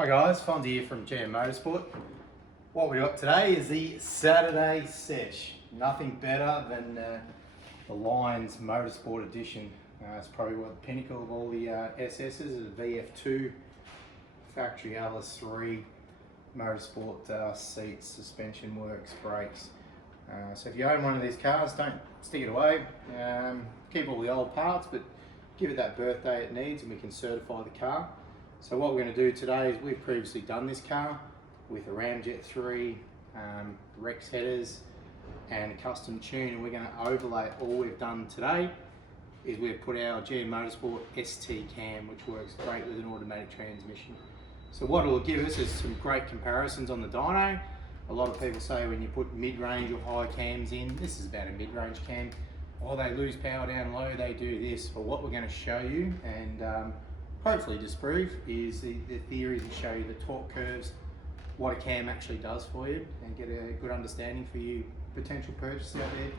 Hi guys, Fonzie here from Motorsport. What we got today is the Saturday Sesh. Nothing better than the Lions Motorsport Edition. It's probably what the pinnacle of all the SS's is a VF2 factory LS3 Motorsport seats, suspension works, brakes. So if you own one of these cars, don't stick it away. Keep all the old parts, but give it that birthday it needs and we can certify the car. So what we're going to do today is we've previously done this car with a Ramjet 3, Rex headers and a custom tune, and we're going to overlay all we've done today is we've put our GM Motorsport ST cam, which works great with an automatic transmission. So what it'll give us is some great comparisons on the dyno. A lot of people say when you put mid-range or high cams in, this is about a mid-range cam, or they lose power down low, they do this. But what we're going to show you and hopefully disprove is the theories and show you the torque curves, what a cam actually does for you, and get a good understanding for you potential purchasers out there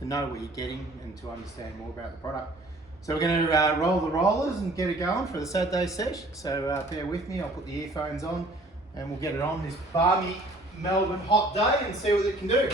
to know what you're getting and to understand more about the product. So we're going to roll the rollers and get it going for the Saturday sesh. So bear with me, I'll put the earphones on and we'll get it on this balmy Melbourne hot day and see what it can do.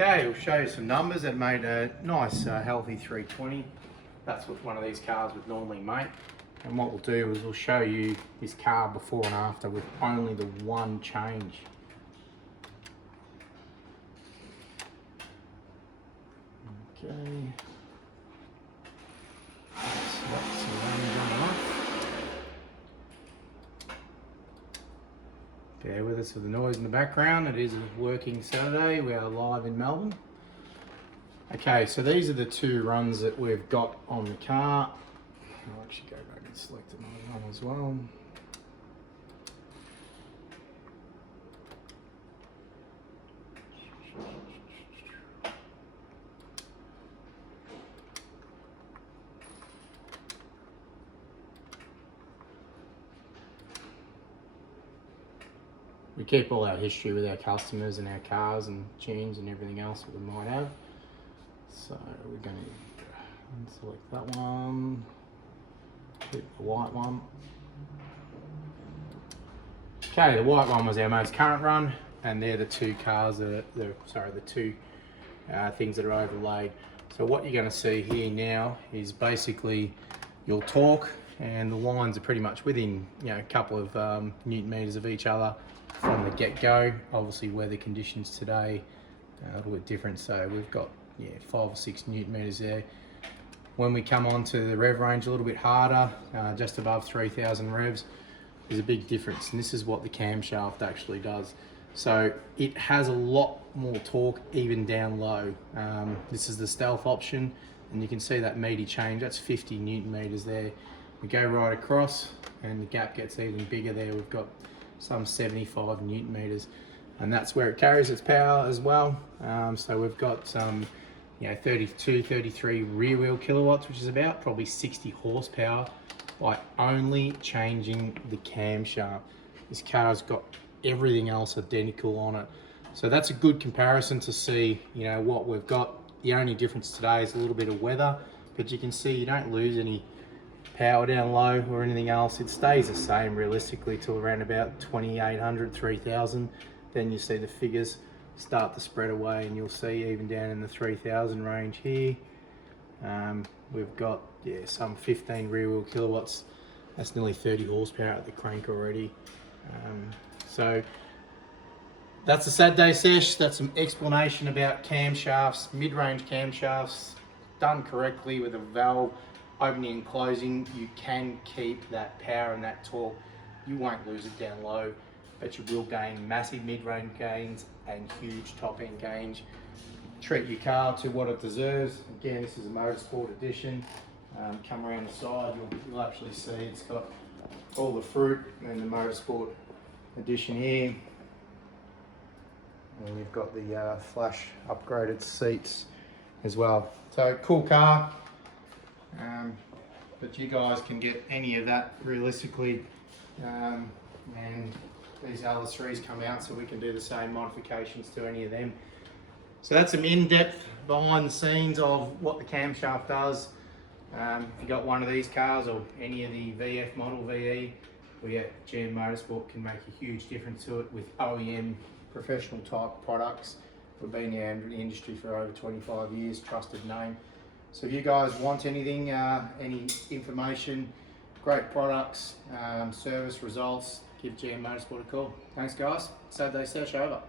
Okay, we'll show you some numbers that made a nice healthy 320. That's what one of these cars would normally make. And what we'll do is we'll show you this car before and after with only the one change. Okay. Select some range on and off. Bear with us with the noise in the background. It is a working Saturday. We are live in Melbourne. Okay, so these are the two runs that we've got on the car. I'll actually go back and select another one as well. We keep all our history with our customers and our cars and tunes and everything else that we might have. So we're going to select that one, hit the white one. Okay, the white one was our most current run, and they're the two cars that are the two things that are overlaid. So what you're going to see here now is basically your torque, and the lines are pretty much within a couple of newton meters of each other from the get-go. Obviously weather conditions today are a little bit different, so we've got 5 or 6 newton meters there. When we come on to the rev range a little bit harder, just above 3,000 revs, there's a big difference, and this is what the camshaft actually does. So it has a lot more torque even down low. This is the stealth option, and you can see that meaty change. That's 50 newton meters there. We go right across and the gap gets even bigger there. We've got some 75 newton meters, and that's where it carries its power as well. So we've got some 32, 33 rear wheel kilowatts, which is about probably 60 horsepower by only changing the camshaft. This car's got everything else identical on it. So that's a good comparison to see, what we've got. The only difference today is a little bit of weather, but you can see you don't lose any power down low or anything else. It stays the same realistically till around about 2800, 3000. Then you see the figures start to spread away, and you'll see even down in the 3000 range here. We've got some 15 rear wheel kilowatts. That's nearly 30 horsepower at the crank already. So that's a Saturday sesh. That's some explanation about camshafts, mid-range camshafts done correctly with a valve opening and closing. You can keep that power and that torque. You won't lose it down low, but you will gain massive mid-range gains and huge top-end gains. Treat your car to what it deserves. Again, this is a Motorsport edition. Come around the side, you'll actually see it's got all the fruit and the Motorsport edition here. And you've got the flash upgraded seats as well. So cool car, but you guys can get any of that realistically. And these LS3s come out, so we can do the same modifications to any of them. So that's some in-depth behind the scenes of what the camshaft does. If you got one of these cars or any of the VF model VE, we at GM Motorsport can make a huge difference to it with OEM professional type products. We've been in the industry for over 25 years, trusted name. So if you guys want anything, any information, great products, service results, give GM Motorsport a call. Thanks guys, Saturday sesh over.